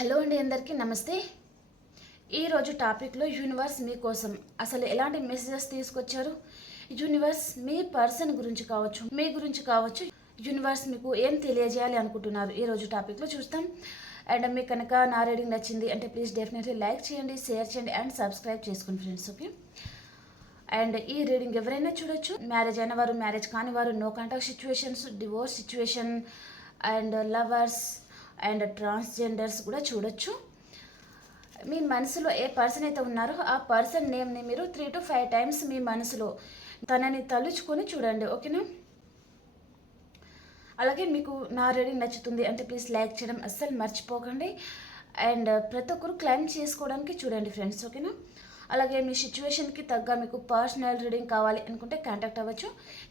Hello అండి అందరికీ నమస్తే ఈరోజు టాపిక్లో యూనివర్స్ మీకోసం అసలు ఎలాంటి మెసేజెస్ తీసుకొచ్చారు యూనివర్స్ మీ పర్సన్ గురించి కావచ్చు మీ గురించి కావచ్చు యూనివర్స్ మీకు ఏం తెలియజేయాలి అనుకుంటున్నారు ఈరోజు టాపిక్లో చూస్తాం అండ్ మీకు కనుక నా రీడింగ్ నచ్చింది అంటే ప్లీజ్ డెఫినెట్లీ లైక్ చేయండి షేర్ చేయండి అండ్ సబ్స్క్రైబ్ చేసుకోండి ఫ్రెండ్స్ ఓకే అండ్ ఈ రీడింగ్ ఎవరైనా చూడొచ్చు మ్యారేజ్ అయినవారు marriage కానివారు no contact situations divorce situation and lovers and transgenders కూడా చూడొచ్చు మీ మనసులో ఏ పర్సన్ అయితే ఉన్నారో ఆ పర్సన్ నేమ్ని మీరు త్రీ టు ఫైవ్ టైమ్స్ మీ మనసులో తనని తలుచుకొని చూడండి ఓకేనా అలాగే మీకు నా రెడీ నచ్చుతుంది అంటే ప్లీజ్ లైక్ చేయడం అస్సలు మర్చిపోకండి అండ్ ప్రతి ఒక్కరు క్లైమ్ చేసుకోవడానికి చూడండి ఫ్రెండ్స్ ఓకేనా అలాగే మీ సిచ్యువేషన్కి తగ్గ మీకు పర్సనల్ రీడింగ్ కావాలి అనుకుంటే కాంటాక్ట్ అవ్వచ్చు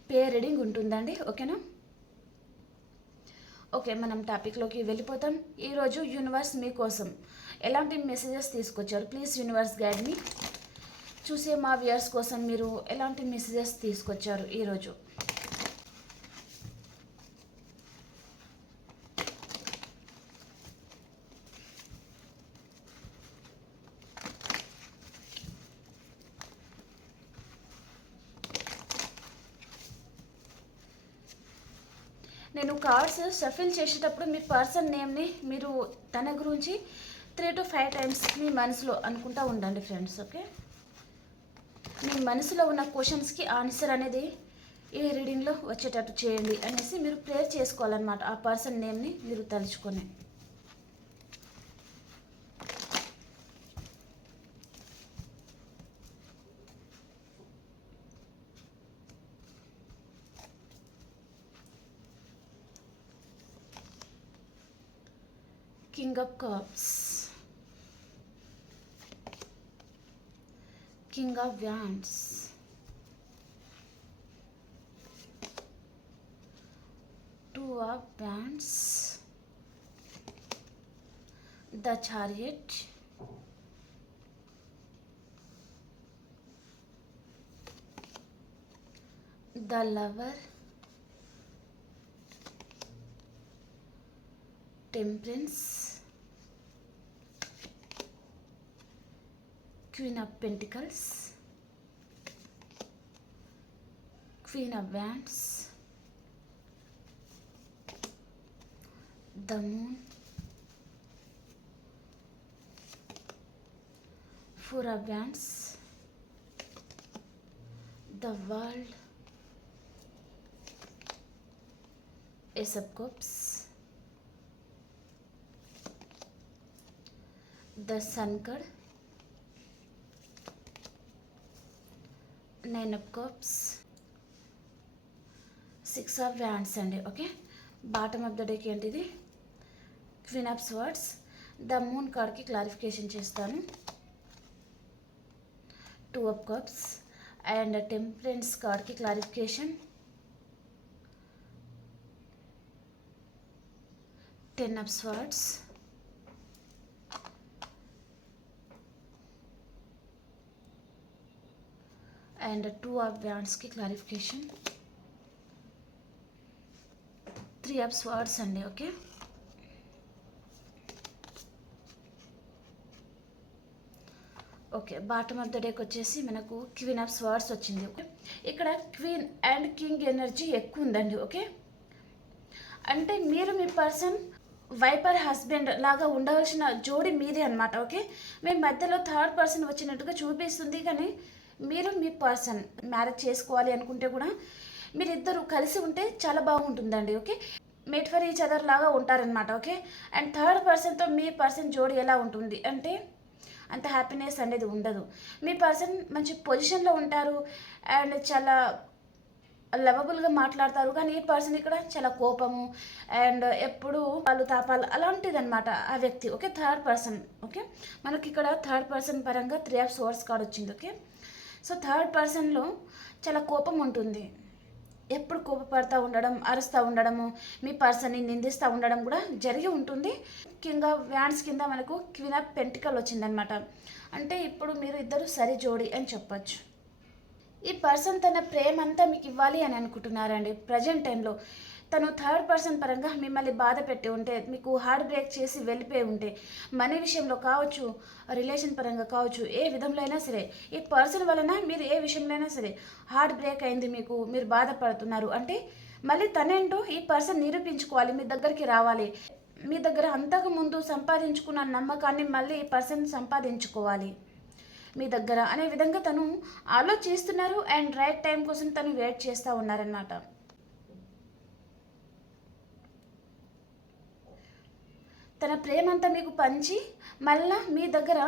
పే రీడింగ్ ఉంటుందండి ఓకేనా ఓకే మనం టాపిక్లోకి వెళ్ళిపోతాం ఈరోజు యూనివర్స్ మీకోసం ఎలాంటి మెసేజెస్ తీసుకొచ్చారు ప్లీజ్ యూనివర్స్ గైడ్ని చూసే మా వ్యూయర్స్ కోసం మీరు ఎలాంటి మెసేజెస్ తీసుకొచ్చారు ఈరోజు నేను కార్స్ షఫిల్ చేసేటప్పుడు మీ పర్సన్ నేమ్ని మీరు తన గురించి త్రీ టు ఫైవ్ టైమ్స్ మీ మనసులో అనుకుంటా ఉండండి ఫ్రెండ్స్ ఓకే మీ మనసులో ఉన్న క్వశ్చన్స్కి ఆన్సర్ అనేది ఏ రీడింగ్లో వచ్చేటట్టు చేయండి అనేసి మీరు ప్రేర్ చేసుకోవాలన్నమాట ఆ పర్సన్ నేమ్ని మీరు తలుచుకొని King of Cups, King of Wands, Two of Wands, the Chariot, the Lover, Temperance, Queen of Pentacles, Queen of Wands, the Moon, Four of Wands, the World, Ace of Cups, the Sun card nine of cups six of wands అండి okay bottom of the డేకి ఏంటిది queen of swords the moon కార్డ్కి clarification చేస్తాను two of cups and temperance కార్డ్కి clarification ten of swords and two of బ్యాండ్స్కి clarification three of swords అండి okay okay bottom of the deck వచ్చేసి మనకు queen of swords వచ్చింది okay ఇక్కడ queen and king energy ఎక్కువ ఉందండి okay అంటే మీరు మీ పర్సన్ వైపర్ హస్బెండ్ లాగా ఉండవలసిన జోడి మీదే అనమాట ఓకే మేము మధ్యలో థర్డ్ పర్సన్ వచ్చినట్టుగా చూపిస్తుంది కానీ మీరు మీ పర్సన్ మ్యారేజ్ చేసుకోవాలి అనుకుంటే కూడా మీరిద్దరూ కలిసి ఉంటే చాలా బాగుంటుందండి okay mate for each other లాగా ఉంటారనమాట ఓకే అండ్ థర్డ్ పర్సన్తో మీ పర్సన్ జోడి ఎలా ఉంటుంది అంటే అంత హ్యాపీనెస్ అనేది ఉండదు మీ పర్సన్ మంచి పొజిషన్లో ఉంటారు అండ్ చాలా లవబుల్గా మాట్లాడతారు కానీ ఈ పర్సన్ ఇక్కడ చాలా కోపము అండ్ ఎప్పుడు వాళ్ళు తాపాలు అలాంటిది అనమాట ఆ వ్యక్తి ఓకే థర్డ్ పర్సన్ ఓకే మనకి ఇక్కడ థర్డ్ పర్సన్ పరంగా త్రీ ఆఫ్ సోర్స్ కార్డ్ వచ్చింది ఓకే సో థర్డ్ పర్సన్లో చాలా కోపం ఉంటుంది ఎప్పుడు కోపపడతా ఉండడం అరుస్తూ ఉండడము మీ పర్సన్ని నిందిస్తూ ఉండడం కూడా జరిగి ఉంటుంది ముఖ్యంగా వ్యాన్స్ కింద మనకు క్వీన్ ఆఫ్ పెంటికల్ వచ్చిందనమాట అంటే ఇప్పుడు మీరు ఇద్దరు సరి జోడి అని చెప్పచ్చు ఈ పర్సన్ తన ప్రేమ అంతా మీకు ఇవ్వాలి అని అనుకుంటున్నారండి ప్రజెంట్ టైంలో తను థర్డ్ పర్సన్ పరంగా మిమ్మల్ని బాధ పెట్టి ఉంటే మీకు హార్ట్ బ్రేక్ చేసి వెళ్ళిపోయి ఉంటే మనీ విషయంలో కావచ్చు రిలేషన్ పరంగా కావచ్చు ఏ విధంలో అయినా సరే ఈ పర్సన్ వలన మీరు ఏ విషయంలో అయినా సరే హార్ట్ బ్రేక్ అయింది మీకు మీరు బాధపడుతున్నారు అంటే మళ్ళీ తనేంటో ఈ పర్సన్ నిరూపించుకోవాలి మీ దగ్గరికి రావాలి మీ దగ్గర అంతకుముందు సంపాదించుకున్న నమ్మకాన్ని మళ్ళీ ఈ పర్సన్ సంపాదించుకోవాలి మీ దగ్గర అనే విధంగా తను ఆలోచిస్తున్నారు అండ్ రైట్ టైం కోసం తను వెయిట్ చేస్తూ ఉన్నారన్నమాట తన ప్రేమంతా మీకు పంచి మళ్ళా మీ దగ్గర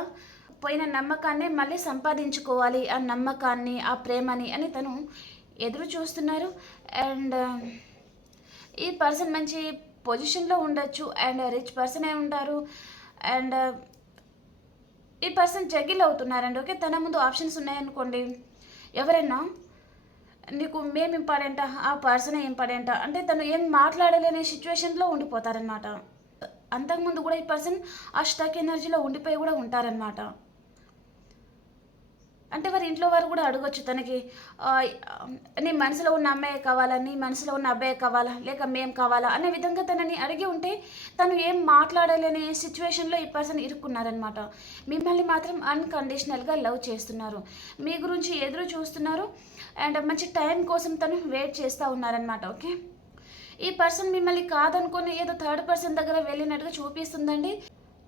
పోయిన నమ్మకాన్ని మళ్ళీ సంపాదించుకోవాలి ఆ నమ్మకాన్ని ఆ ప్రేమని అని తను ఎదురు చూస్తున్నారు అండ్ ఈ పర్సన్ మంచి పొజిషన్లో ఉండొచ్చు అండ్ రిచ్ పర్సనే ఉంటారు అండ్ ఈ పర్సన్ జగిల్ అవుతున్నారండి ఓకే తన ముందు ఆప్షన్స్ ఉన్నాయనుకోండి ఎవరైనా నీకు మేము ఇంపార్టెంటా ఆ పర్సనే ఇంపార్టెంటా అంటే తను ఏం మాట్లాడలేని సిచ్యువేషన్లో ఉండిపోతారనమాట అంతకుముందు కూడా ఈ పర్సన్ ఆ స్టక్ ఎనర్జీలో ఉండిపోయి కూడా ఉంటారనమాట అంటే వారి ఇంట్లో వారు కూడా అడగొచ్చు తనకి నీ మనసులో ఉన్న అమ్మాయి కావాలా నీ మనసులో ఉన్న అబ్బాయి కావాలా లేక మేం కావాలా అనే విధంగా తనని అడిగి ఉంటే తను ఏం మాట్లాడలేని సిచ్యువేషన్లో ఈ పర్సన్ ఇరుక్కున్నారనమాట మిమ్మల్ని మాత్రం అన్కండిషనల్గా లవ్ చేస్తున్నారు మీ గురించి ఎదురు చూస్తున్నారు అండ్ మంచి టైం కోసం తను వెయిట్ చేస్తూ ఉన్నారనమాట ఓకే ఈ పర్సన్ మిమ్మల్ని కాదనుకుని ఏదో థర్డ్ పర్సన్ దగ్గర వెళ్ళినట్టుగా చూపిస్తుందండి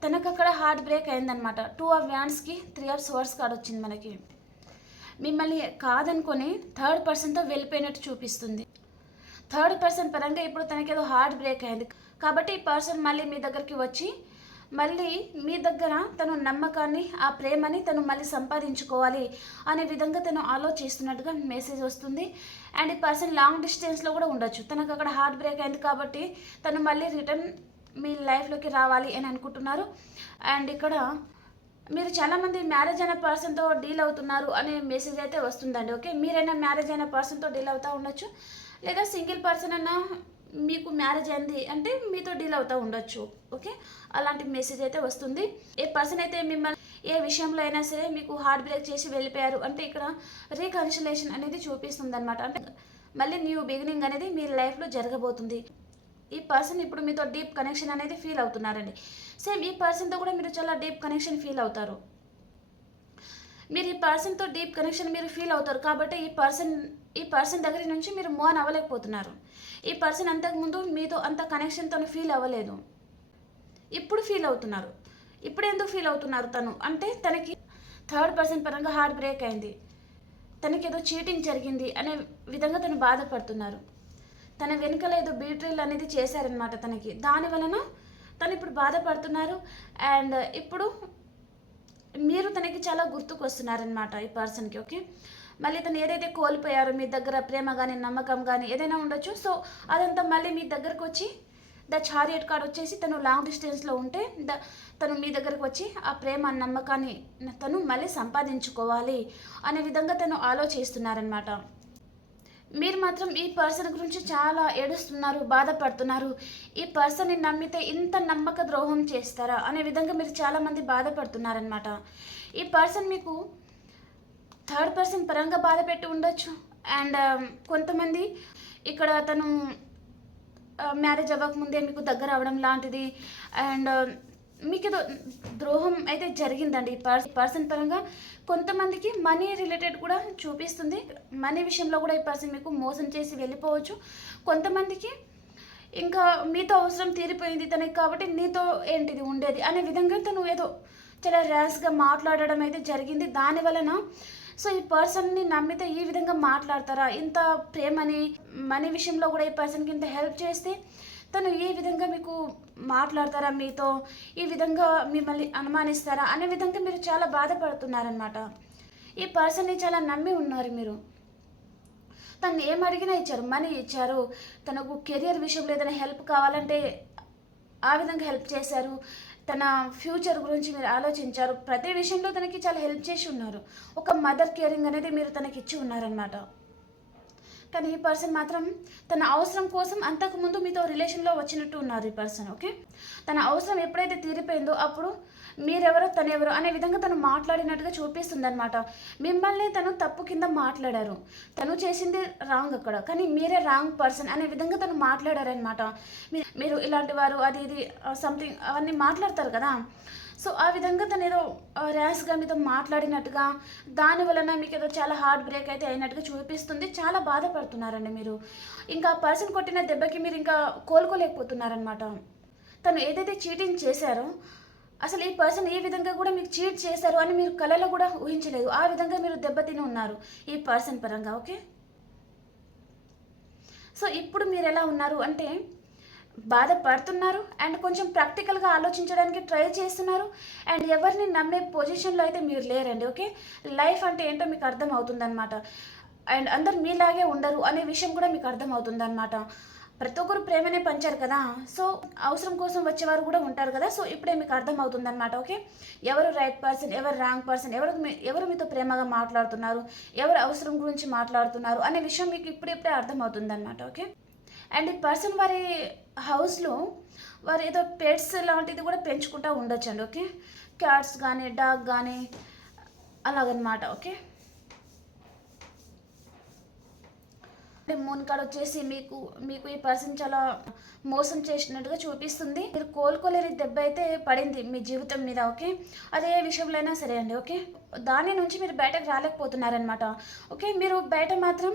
తనకు అక్కడ హార్ట్ బ్రేక్ అయిందనమాట టూ ఆఫ్ వ్యాండ్స్కి త్రీ ఆఫ్ సోర్స్ కార్డ్ వచ్చింది మనకి మిమ్మల్ని కాదనుకొని థర్డ్ పర్సన్తో వెళ్ళిపోయినట్టు చూపిస్తుంది థర్డ్ పర్సన్ పరంగా ఇప్పుడు తనకి ఏదో హార్ట్ బ్రేక్ అయింది కాబట్టి ఈ పర్సన్ మళ్ళీ మీ దగ్గరికి వచ్చి మళ్ళీ మీ దగ్గర తను నమ్మకాన్ని ఆ ప్రేమని తను మళ్ళీ సంపాదించుకోవాలి అనే విధంగా తను ఆలోచిస్తున్నట్టుగా మెసేజ్ వస్తుంది అండ్ ఈ పర్సన్ లాంగ్ డిస్టెన్స్లో కూడా ఉండొచ్చు తనకు అక్కడ హార్ట్ బ్రేక్ అయింది కాబట్టి తను మళ్ళీ రిటర్న్ మీ లైఫ్లోకి రావాలి అని అనుకుంటున్నారు అండ్ ఇక్కడ మీరు చాలామంది మ్యారేజ్ అయిన పర్సన్తో డీల్ అవుతున్నారు అనే మెసేజ్ అయితే వస్తుందండి ఓకే మీరైనా మ్యారేజ్ అయిన పర్సన్తో డీల్ అవుతూ ఉండొచ్చు లేదా సింగిల్ పర్సన్ అయినా మీకు మ్యారేజ్ అయింది అంటే మీతో డీల్ అవుతూ ఉండొచ్చు ఓకే అలాంటి మెసేజ్ అయితే వస్తుంది ఏ పర్సన్ అయితే మిమ్మల్ని ఏ విషయంలో అయినా సరే మీకు హార్ట్ బ్రేక్ చేసి వెళ్ళిపోయారు అంటే ఇక్కడ రీకన్సిలేషన్ అనేది చూపిస్తుంది అనమాట అంటే మళ్ళీ న్యూ బిగినింగ్ అనేది మీ లైఫ్లో జరగబోతుంది ఈ పర్సన్ ఇప్పుడు మీతో డీప్ కనెక్షన్ అనేది ఫీల్ అవుతున్నారండి సేమ్ ఈ పర్సన్తో కూడా మీరు చాలా డీప్ కనెక్షన్ ఫీల్ అవుతారు మీరు ఈ పర్సన్తో డీప్ కనెక్షన్ మీరు ఫీల్ అవుతారు కాబట్టి ఈ పర్సన్ ఈ పర్సన్ దగ్గర నుంచి మీరు మోన్ అవ్వలేకపోతున్నారు ఈ పర్సన్ అంతకుముందు మీతో అంత కనెక్షన్తో ఫీల్ అవ్వలేదు ఇప్పుడు ఫీల్ అవుతున్నారు ఇప్పుడు ఎందుకు ఫీల్ అవుతున్నారు తను అంటే తనకి థర్డ్ పర్సన్ పరంగా హార్ట్ బ్రేక్ అయింది తనకి ఏదో చీటింగ్ జరిగింది అనే విధంగా తను బాధపడుతున్నారు తన వెనుకల ఏదో బీట్రీల్ అనేది చేశారనమాట తనకి దాని వలన తను ఇప్పుడు బాధపడుతున్నారు అండ్ ఇప్పుడు మీరు తనకి చాలా గుర్తుకు వస్తున్నారనమాట ఈ పర్సన్కి ఓకే మళ్ళీ తను ఏదైతే కోల్పోయారో మీ దగ్గర ప్రేమ కానీ నమ్మకం కానీ ఏదైనా ఉండొచ్చు సో అదంతా మళ్ళీ మీ దగ్గరకు వచ్చి ద చారియట్ కార్డ్ వచ్చేసి తను లాంగ్ డిస్టెన్స్లో ఉంటే ద తను మీ దగ్గరకు వచ్చి ఆ ప్రేమ నమ్మకాన్ని తను మళ్ళీ సంపాదించుకోవాలి అనే విధంగా తను ఆలోచిస్తున్నారనమాట మీరు మాత్రం ఈ పర్సన్ గురించి చాలా ఏడుస్తున్నారు బాధపడుతున్నారు ఈ పర్సన్ని నమ్మితే ఇంత నమ్మక ద్రోహం చేస్తారా అనే విధంగా మీరు చాలామంది బాధపడుతున్నారనమాట ఈ పర్సన్ మీకు థర్డ్ పర్సన్ పరంగా బాధ పెట్టి ఉండొచ్చు అండ్ um, కొంతమంది ఇక్కడ తను మ్యారేజ్ uh, అవ్వకముందే మీకు దగ్గర అవ్వడం లాంటిది అండ్ um, మీకు ఏదో ద్రోహం అయితే జరిగిందండి ఈ పర్స్ పర్సన్ పరంగా కొంతమందికి మనీ రిలేటెడ్ కూడా చూపిస్తుంది మనీ విషయంలో కూడా ఈ పర్సన్ మీకు మోసం చేసి వెళ్ళిపోవచ్చు కొంతమందికి ఇంకా మీతో అవసరం తీరిపోయింది తనకి కాబట్టి నీతో ఏంటిది ఉండేది అనే విధంగా తను ఏదో చాలా ర్యాష్గా మాట్లాడడం అయితే జరిగింది దాని వలన సో ఈ పర్సన్ని నమ్మితే ఈ విధంగా మాట్లాడతారా ఇంత ప్రేమని మనీ విషయంలో కూడా ఈ పర్సన్కి ఇంత హెల్ప్ చేస్తే తను ఏ విధంగా మీకు మాట్లాడతారా మీతో ఈ విధంగా మిమ్మల్ని అనుమానిస్తారా అనే విధంగా మీరు చాలా బాధపడుతున్నారనమాట ఈ పర్సన్ని చాలా నమ్మి ఉన్నారు మీరు తను ఏం అడిగినా ఇచ్చారు మనీ ఇచ్చారు తనకు కెరియర్ విషయంలో ఏదైనా హెల్ప్ కావాలంటే ఆ విధంగా హెల్ప్ చేశారు తన ఫ్యూచర్ గురించి మీరు ఆలోచించారు ప్రతి విషయంలో తనకి చాలా హెల్ప్ చేసి ఉన్నారు ఒక మదర్ కేరింగ్ అనేది మీరు తనకి ఇచ్చి ఉన్నారనమాట కానీ ఈ పర్సన్ మాత్రం తన అవసరం కోసం అంతకుముందు మీతో రిలేషన్లో వచ్చినట్టు ఉన్నారు ఈ పర్సన్ ఓకే తన అవసరం ఎప్పుడైతే తీరిపోయిందో అప్పుడు మీరెవరో తనెవరో అనే విధంగా తను మాట్లాడినట్టుగా చూపిస్తుందనమాట మిమ్మల్ని తను తప్పు కింద మాట్లాడారు తను చేసింది రాంగ్ అక్కడ కానీ మీరే రాంగ్ పర్సన్ అనే విధంగా తను మాట్లాడారనమాట మీరు ఇలాంటి వారు అది ఇది సంథింగ్ అవన్నీ మాట్లాడతారు కదా సో ఆ విధంగా తను ఏదో ర్యాష్గా మీతో మాట్లాడినట్టుగా దాని వలన మీకు ఏదో చాలా హార్ట్ బ్రేక్ అయితే అయినట్టుగా చూపిస్తుంది చాలా బాధపడుతున్నారండి మీరు ఇంకా పర్సన్ కొట్టిన దెబ్బకి మీరు ఇంకా కోలుకోలేకపోతున్నారనమాట తను ఏదైతే చీటింగ్ చేశారో అసలు ఈ పర్సన్ ఈ విధంగా కూడా మీకు చీట్ చేశారు అని మీరు కలలో కూడా ఊహించలేదు ఆ విధంగా మీరు దెబ్బతిని ఉన్నారు ఈ పర్సన్ పరంగా ఓకే సో ఇప్పుడు మీరు ఎలా ఉన్నారు అంటే బాధపడుతున్నారు అండ్ కొంచెం ప్రాక్టికల్గా ఆలోచించడానికి ట్రై చేస్తున్నారు అండ్ ఎవరిని నమ్మే పొజిషన్లో అయితే మీరు లేరండి ఓకే లైఫ్ అంటే ఏంటో మీకు అర్థం అవుతుందన్నమాట అండ్ అందరు మీలాగే ఉండరు అనే విషయం కూడా మీకు అర్థం అవుతుందన్నమాట ప్రతి ఒక్కరు ప్రేమనే పంచారు కదా సో అవసరం కోసం వచ్చేవారు కూడా ఉంటారు కదా సో ఇప్పుడే మీకు అర్థం అనమాట ఓకే ఎవరు రైట్ పర్సన్ ఎవరు రాంగ్ పర్సన్ ఎవరు ఎవరు మీతో ప్రేమగా మాట్లాడుతున్నారు ఎవరు అవసరం గురించి మాట్లాడుతున్నారు అనే విషయం మీకు ఇప్పుడిప్పుడే అర్థం అనమాట ఓకే అండ్ ఈ పర్సన్ వారి హౌస్లో వారు ఏదో పెట్స్ లాంటిది కూడా పెంచుకుంటూ ఉండొచ్చండి ఓకే క్యాట్స్ కానీ డాగ్ కానీ అలాగనమాట ఓకే మూన్ కార్డ్ వచ్చేసి మీకు మీకు ఈ పర్సన్ చాలా మోసం చేసినట్టుగా చూపిస్తుంది మీరు కోలుకోలేని దెబ్బ అయితే పడింది మీ జీవితం మీద ఓకే అదే విషయంలో అయినా సరే అండి ఓకే దాని నుంచి మీరు బయటకు రాలేకపోతున్నారనమాట ఓకే మీరు బయట మాత్రం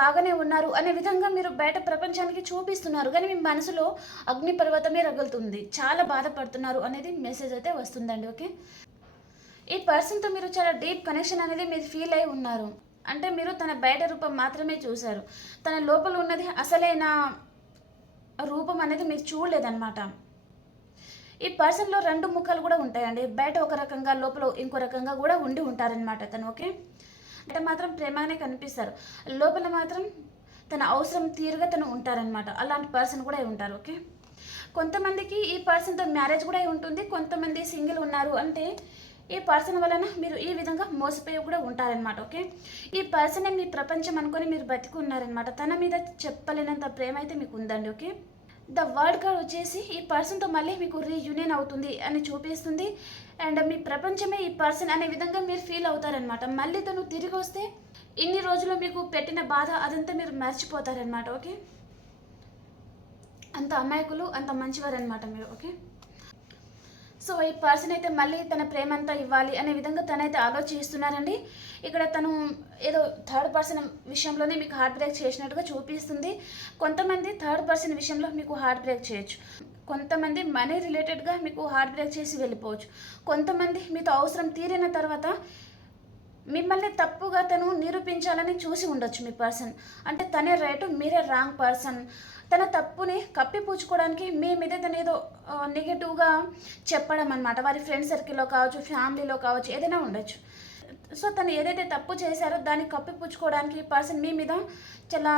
బాగానే ఉన్నారు అనే విధంగా మీరు బయట ప్రపంచానికి చూపిస్తున్నారు కానీ మీ మనసులో అగ్నిపర్వతమే రగులుతుంది చాలా బాధపడుతున్నారు అనేది మెసేజ్ అయితే వస్తుందండి ఓకే ఈ పర్సన్తో మీరు చాలా డీప్ కనెక్షన్ అనేది మీరు ఫీల్ అయి ఉన్నారు అంటే మీరు తన బయట రూపం మాత్రమే చూశారు తన లోపల ఉన్నది అసలైన రూపం అనేది మీరు చూడలేదన్నమాట ఈ పర్సన్లో రెండు ముఖాలు కూడా ఉంటాయండి బయట ఒక రకంగా లోపల ఇంకో రకంగా కూడా ఉండి ఉంటారనమాట తను ఓకే అంటే మాత్రం ప్రేమగానే కనిపిస్తారు లోపల మాత్రం తన అవసరం తీరుగా తను ఉంటారనమాట అలాంటి పర్సన్ కూడా అయి ఉంటారు ఓకే కొంతమందికి ఈ పర్సన్తో మ్యారేజ్ కూడా అయి ఉంటుంది కొంతమంది సింగిల్ ఉన్నారు అంటే ఈ పర్సన్ వలన మీరు ఈ విధంగా మోసపోయి కూడా ఉంటారనమాట ఓకే ఈ పర్సనే మీ ప్రపంచం అనుకుని మీరు బతికి ఉన్నారనమాట తన మీద చెప్పలేనంత ప్రేమ అయితే మీకు ఉందండి ఓకే ద వర్డ్ కార్డ్ వచ్చేసి ఈ పర్సన్తో మళ్ళీ మీకు రీయూనియన్ అవుతుంది అని చూపిస్తుంది అండ్ మీ ప్రపంచమే ఈ పర్సన్ అనే విధంగా మీరు ఫీల్ అవుతారనమాట మళ్ళీ తను తిరిగి వస్తే ఇన్ని రోజులు మీకు పెట్టిన బాధ అదంతా మీరు మర్చిపోతారనమాట ఓకే అంత అమాయకులు అంత మంచివారనమాట మీరు ఓకే సో ఈ పర్సన్ అయితే మళ్ళీ తన ప్రేమంతా ఇవ్వాలి అనే విధంగా తనైతే ఆలోచిస్తున్నారండి ఇక్కడ తను ఏదో థర్డ్ పర్సన్ విషయంలోనే మీకు హార్ట్ బ్రేక్ చేసినట్టుగా చూపిస్తుంది కొంతమంది థర్డ్ పర్సన్ విషయంలో మీకు హార్ట్ బ్రేక్ చేయొచ్చు కొంతమంది మనీ రిలేటెడ్గా మీకు హార్ట్ బ్రేక్ చేసి వెళ్ళిపోవచ్చు కొంతమంది మీతో అవసరం తీరిన తర్వాత మిమ్మల్ని తప్పుగా తను నిరూపించాలని చూసి ఉండొచ్చు మీ పర్సన్ అంటే తనే రైట్ మీరే రాంగ్ పర్సన్ తన తప్పుని కప్పిపుచ్చుకోవడానికి మీ మీద తను ఏదో నెగిటివ్గా చెప్పడం అనమాట వారి ఫ్రెండ్ సర్కిల్లో కావచ్చు ఫ్యామిలీలో కావచ్చు ఏదైనా ఉండొచ్చు సో తను ఏదైతే తప్పు చేశారో దాన్ని కప్పిపుచ్చుకోవడానికి పర్సన్ మీ మీద చాలా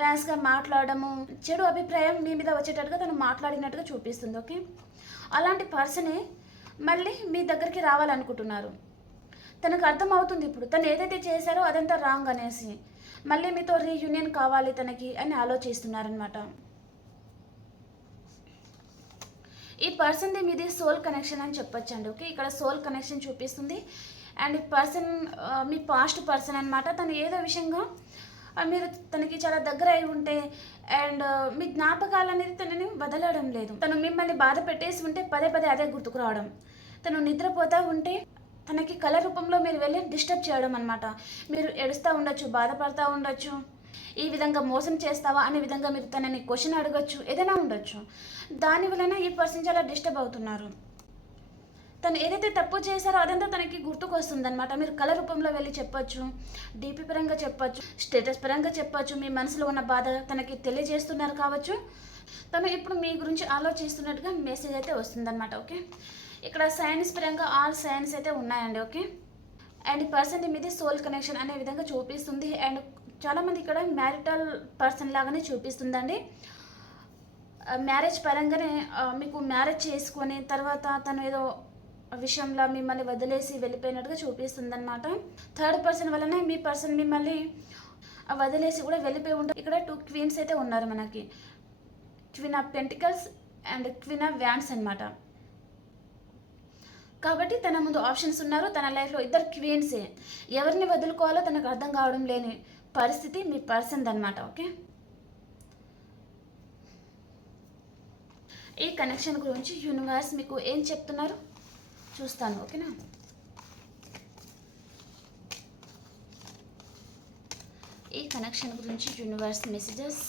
ర్యాష్గా మాట్లాడము చెడు అభిప్రాయం మీ మీద వచ్చేటట్టుగా తను మాట్లాడినట్టుగా చూపిస్తుంది ఓకే అలాంటి పర్సనే మళ్ళీ మీ దగ్గరికి రావాలనుకుంటున్నారు తనకు అర్థమవుతుంది ఇప్పుడు తను ఏదైతే చేశారో అదంతా రాంగ్ అనేసి మళ్ళీ మీతో రీయూనియన్ కావాలి తనకి అని ఆలోచిస్తున్నారనమాట ఈ పర్సన్ది మీది సోల్ కనెక్షన్ అని చెప్పొచ్చండి ఓకే ఇక్కడ సోల్ కనెక్షన్ చూపిస్తుంది అండ్ పర్సన్ మీ పాస్ట్ పర్సన్ అనమాట తను ఏదో విషయంగా మీరు తనకి చాలా దగ్గర అయి ఉంటే అండ్ మీ జ్ఞాపకాలు అనేది తనని వదలడం లేదు తను మిమ్మల్ని బాధ పెట్టేసి ఉంటే పదే పదే అదే గుర్తుకు రావడం తను నిద్రపోతూ ఉంటే తనకి కళ రూపంలో మీరు వెళ్ళి డిస్టర్బ్ చేయడం అనమాట మీరు ఏడుస్తూ ఉండొచ్చు బాధపడతా ఉండొచ్చు ఈ విధంగా మోసం చేస్తావా అనే విధంగా మీరు తనని క్వశ్చన్ అడగచ్చు ఏదైనా ఉండొచ్చు దాని వలన ఈ పర్సన్ చాలా డిస్టర్బ్ అవుతున్నారు తను ఏదైతే తప్పు చేశారో అదంతా తనకి గుర్తుకొస్తుందనమాట మీరు కళ రూపంలో వెళ్ళి చెప్పొచ్చు డీపీ పరంగా చెప్పొచ్చు స్టేటస్ పరంగా చెప్పొచ్చు మీ మనసులో ఉన్న బాధ తనకి తెలియజేస్తున్నారు కావచ్చు తను ఇప్పుడు మీ గురించి ఆలోచిస్తున్నట్టుగా మెసేజ్ అయితే వస్తుందన్నమాట ఓకే ఇక్కడ సైన్స్ పరంగా ఆల్ సైన్స్ అయితే ఉన్నాయండి ఓకే అండ్ పర్సన్ మీద సోల్ కనెక్షన్ అనే విధంగా చూపిస్తుంది అండ్ చాలామంది ఇక్కడ మ్యారిటల్ పర్సన్ లాగానే చూపిస్తుందండి మ్యారేజ్ పరంగానే మీకు మ్యారేజ్ చేసుకొని తర్వాత తను ఏదో విషయంలో మిమ్మల్ని వదిలేసి వెళ్ళిపోయినట్టుగా చూపిస్తుందన్నమాట థర్డ్ పర్సన్ వల్లనే మీ పర్సన్ మిమ్మల్ని వదిలేసి కూడా వెళ్ళిపోయి ఉంటారు ఇక్కడ టూ క్వీన్స్ అయితే ఉన్నారు మనకి queen of pentacles and queen of wands అనమాట కాబట్టి తన ముందు ఆప్షన్స్ ఉన్నారు తన లైఫ్లో ఇద్దరు క్వీన్సే ఎవరిని వదులుకోవాలో తనకు అర్థం కావడం లేని పరిస్థితి మీ పర్సన్ అనమాట ఓకే ఈ కనెక్షన్ గురించి యూనివర్స్ మీకు ఏం చెప్తున్నారు చూస్తాను ఓకేనా ఈ కనెక్షన్ గురించి universe messages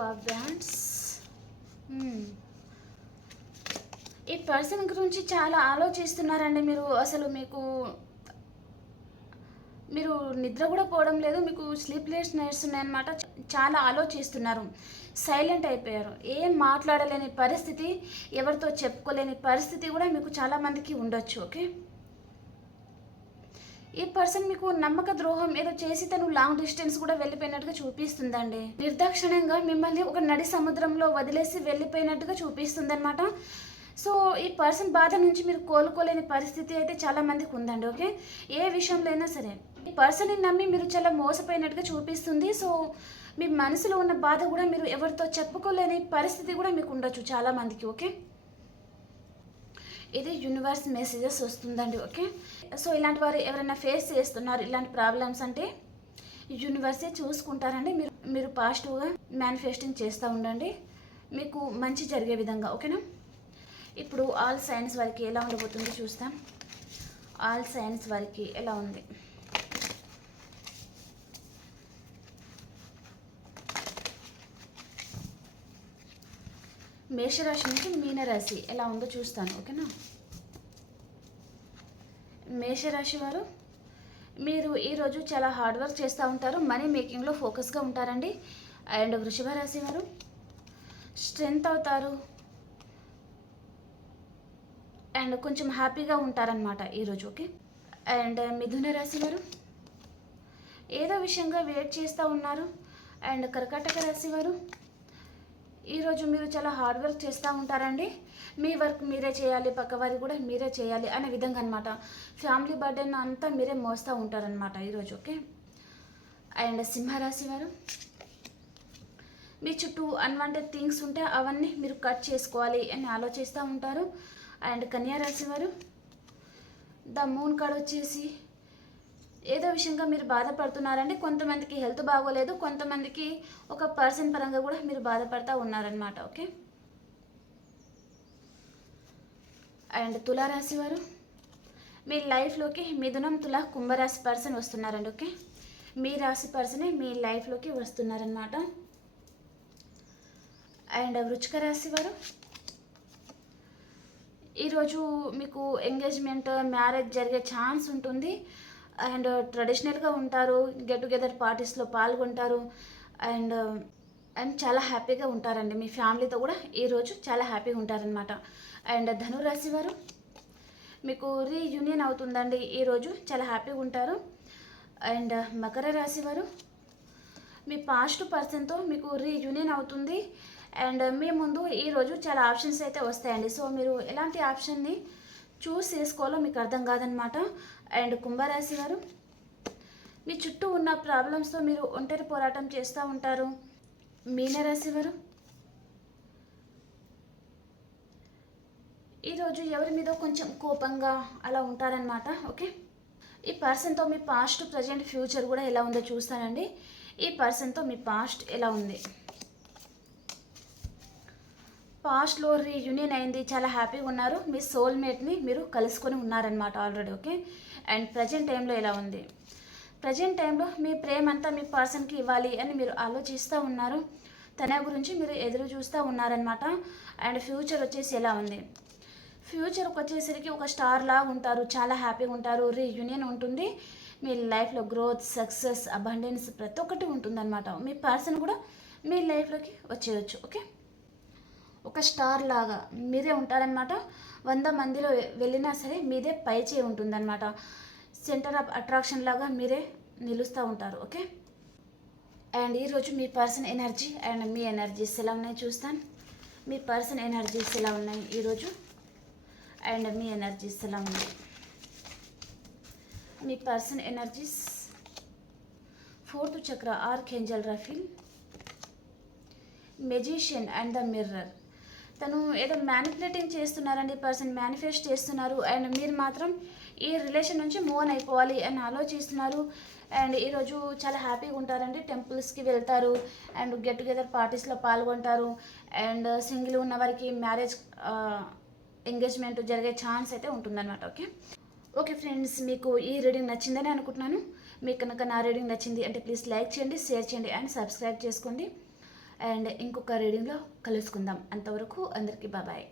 wow wands hmm. ఈ పర్సన్ గురించి చాలా ఆలోచిస్తున్నారండి మీరు అసలు మీకు మీరు నిద్ర కూడా పోవడం లేదు మీకు స్లీప్లెస్ నైట్స్ ఉన్నాయన్నమాట చాలా ఆలోచిస్తున్నారు సైలెంట్ అయిపోయారు ఏం మాట్లాడలేని పరిస్థితి ఎవరితో చెప్పుకోలేని పరిస్థితి కూడా మీకు చాలామందికి ఉండొచ్చు ఓకే ఈ పర్సన్ మీకు నమ్మక ద్రోహం ఏదో చేసి తను లాంగ్ డిస్టెన్స్ కూడా వెళ్ళిపోయినట్టుగా చూపిస్తుందండి నిర్దాక్షిణ్యంగా మిమ్మల్ని ఒక నడి సముద్రంలో వదిలేసి వెళ్ళిపోయినట్టుగా చూపిస్తుందనమాట సో ఈ పర్సన్ బాధ నుంచి మీరు కోలుకోలేని పరిస్థితి అయితే చాలా మందికి ఉందండి ఓకే ఏ విషయంలో అయినా సరే ఈ పర్సన్ని నమ్మి మీరు చాలా మోసపోయినట్టుగా చూపిస్తుంది సో మీ మనసులో ఉన్న బాధ కూడా మీరు ఎవరితో చెప్పుకోలేని పరిస్థితి కూడా మీకు ఉండొచ్చు చాలా మందికి ఓకే ఇది యూనివర్స్ మెసేజెస్ వస్తుందండి ఓకే సో ఇలాంటి వారు ఎవరైనా ఫేస్ చేస్తున్నారు ఇలాంటి ప్రాబ్లమ్స్ అంటే యూనివర్సే చూసుకుంటారండి మీరు మీరు పాజిటివ్గా మ్యానిఫెస్టింగ్ చేస్తూ ఉండండి మీకు మంచి జరిగే విధంగా ఓకేనా ఇప్పుడు ఆల్ సైన్స్ వారికి ఎలా ఉండబోతుందో చూస్తాం ఆల్ సైన్స్ వారికి ఎలా ఉంది మేషరాశి నుంచి మీనరాశి ఎలా ఉందో చూస్తాను ఓకేనా మేషరాశి వారు మీరు ఈరోజు చాలా హార్డ్ వర్క్ చేస్తూ ఉంటారు మనీ మేకింగ్లో ఫోకస్గా ఉంటారండి అండ్ వృషభ రాశి వారు స్ట్రెంత్ అవుతారు అండ్ కొంచెం హ్యాపీగా ఉంటారనమాట ఈరోజు ఓకే అండ్ మిథున రాశి వారు ఏదో విషయంగా వెయిట్ చేస్తూ ఉన్నారు అండ్ కర్కాటక రాశి వారు ఈరోజు మీరు చాలా హార్డ్ వర్క్ చేస్తూ ఉంటారండి మీ వర్క్ మీరే చేయాలి వారి కూడా మీరే చేయాలి అనే విధంగా అనమాట ఫ్యామిలీ బర్డెన్ అంతా మీరే మోస్తూ ఉంటారనమాట ఈరోజు ఓకే అండ్ సింహరాశి వారు మీ చుట్టూ అన్వాంటెడ్ థింగ్స్ ఉంటే అవన్నీ మీరు కట్ చేసుకోవాలి అని ఆలోచిస్తూ ఉంటారు అండ్ కన్యారాశి వారు ద మూన్ కాడ వచ్చేసి ఏదో విషయంగా మీరు బాధపడుతున్నారండి కొంతమందికి హెల్త్ బాగోలేదు కొంతమందికి ఒక పర్సన్ పరంగా కూడా మీరు బాధపడతా ఉన్నారనమాట ఓకే అండ్ తులారాశి వారు మీ లైఫ్లోకి మిథునం తులా కుంభరాశి పర్సన్ వస్తున్నారండి ఓకే మీ రాశి పర్సనే మీ లైఫ్లోకి వస్తున్నారనమాట అండ్ వృచ్చిక రాశి వారు ఈరోజు మీకు ఎంగేజ్మెంట్ మ్యారేజ్ జరిగే ఛాన్స్ ఉంటుంది అండ్ ట్రెడిషనల్గా ఉంటారు గెట్ టుగెదర్ పార్టీస్లో పాల్గొంటారు అండ్ అండ్ చాలా హ్యాపీగా ఉంటారండి మీ ఫ్యామిలీతో కూడా ఈరోజు చాలా హ్యాపీగా ఉంటారనమాట అండ్ ధనురాశి వారు మీకు రీయూనియన్ అవుతుందండి ఈరోజు చాలా హ్యాపీగా ఉంటారు అండ్ మకర రాశి వారు మీ పాస్ట్ పర్సన్తో మీకు రీయూనియన్ అవుతుంది అండ్ మీ ముందు ఈరోజు చాలా ఆప్షన్స్ అయితే వస్తాయండి సో మీరు ఎలాంటి ఆప్షన్ని చూస్ చేసుకోవాలో మీకు అర్థం కాదనమాట అండ్ కుంభరాశి వారు మీ చుట్టూ ఉన్న ప్రాబ్లమ్స్తో మీరు ఒంటరి పోరాటం చేస్తూ ఉంటారు మీనరాశి వారు ఈరోజు ఎవరి మీద కొంచెం కోపంగా అలా ఉంటారనమాట ఓకే ఈ పర్సన్తో మీ పాస్ట్ ప్రజెంట్ ఫ్యూచర్ కూడా ఎలా ఉందో చూస్తానండి ఈ పర్సన్తో మీ పాస్ట్ ఎలా ఉంది లో రీయూనియన్ అయింది చాలా హ్యాపీగా ఉన్నారు మీ సోల్మేట్ని మీరు కలుసుకొని ఉన్నారనమాట ఆల్రెడీ ఓకే అండ్ ప్రజెంట్ టైంలో ఇలా ఉంది ప్రజెంట్ టైంలో మీ ప్రేమ అంతా మీ పర్సన్కి ఇవ్వాలి అని మీరు ఆలోచిస్తూ ఉన్నారు తన గురించి మీరు ఎదురు చూస్తూ ఉన్నారనమాట అండ్ ఫ్యూచర్ వచ్చేసి ఎలా ఉంది ఫ్యూచర్కి వచ్చేసరికి ఒక స్టార్లా ఉంటారు చాలా హ్యాపీగా ఉంటారు రీయూనియన్ ఉంటుంది మీ లైఫ్లో గ్రోత్ సక్సెస్ అబండెన్స్ ప్రతి ఒక్కటి ఉంటుందన్నమాట మీ పర్సన్ కూడా మీ లైఫ్లోకి వచ్చేయచ్చు ఓకే ఒక స్టార్ లాగా మీరే ఉంటారనమాట వంద మందిలో వెళ్ళినా సరే మీదే పైచే ఉంటుందన్నమాట సెంటర్ ఆఫ్ అట్రాక్షన్ లాగా మీరే నిలుస్తూ ఉంటారు ఓకే అండ్ ఈరోజు మీ పర్సన్ ఎనర్జీ అండ్ మీ ఎనర్జీస్ ఎలా ఉన్నాయి చూస్తాను మీ పర్సన్ ఎనర్జీస్ ఎలా ఉన్నాయి ఈరోజు అండ్ మీ ఎనర్జీస్ ఎలా ఉన్నాయి మీ person energies fourth chakra archangel Raphael magician and the mirror తను ఏదో మ్యానిపులేటింగ్ చేస్తున్నారండి పర్సన్ మేనిఫెస్ట్ చేస్తున్నారు అండ్ మీరు మాత్రం ఈ రిలేషన్ నుంచి మోన్ అయిపోవాలి అని ఆలోచిస్తున్నారు అండ్ ఈరోజు చాలా హ్యాపీగా ఉంటారండి టెంపుల్స్కి వెళ్తారు అండ్ గెట్ టుగెదర్ పార్టీస్లో పాల్గొంటారు అండ్ సింగిల్ ఉన్న వారికి మ్యారేజ్ ఎంగేజ్మెంట్ జరిగే ఛాన్స్ అయితే ఉంటుందన్నమాట ఓకే ఓకే ఫ్రెండ్స్ మీకు ఈ రీడింగ్ నచ్చిందని అనుకుంటున్నాను మీకు కనుక నా రీడింగ్ నచ్చింది అంటే ప్లీజ్ లైక్ చేయండి షేర్ చేయండి అండ్ సబ్స్క్రైబ్ చేసుకోండి అండ్ ఇంకొక రీడింగ్లో కలుసుకుందాం అంతవరకు అందరికీ బాబాయ్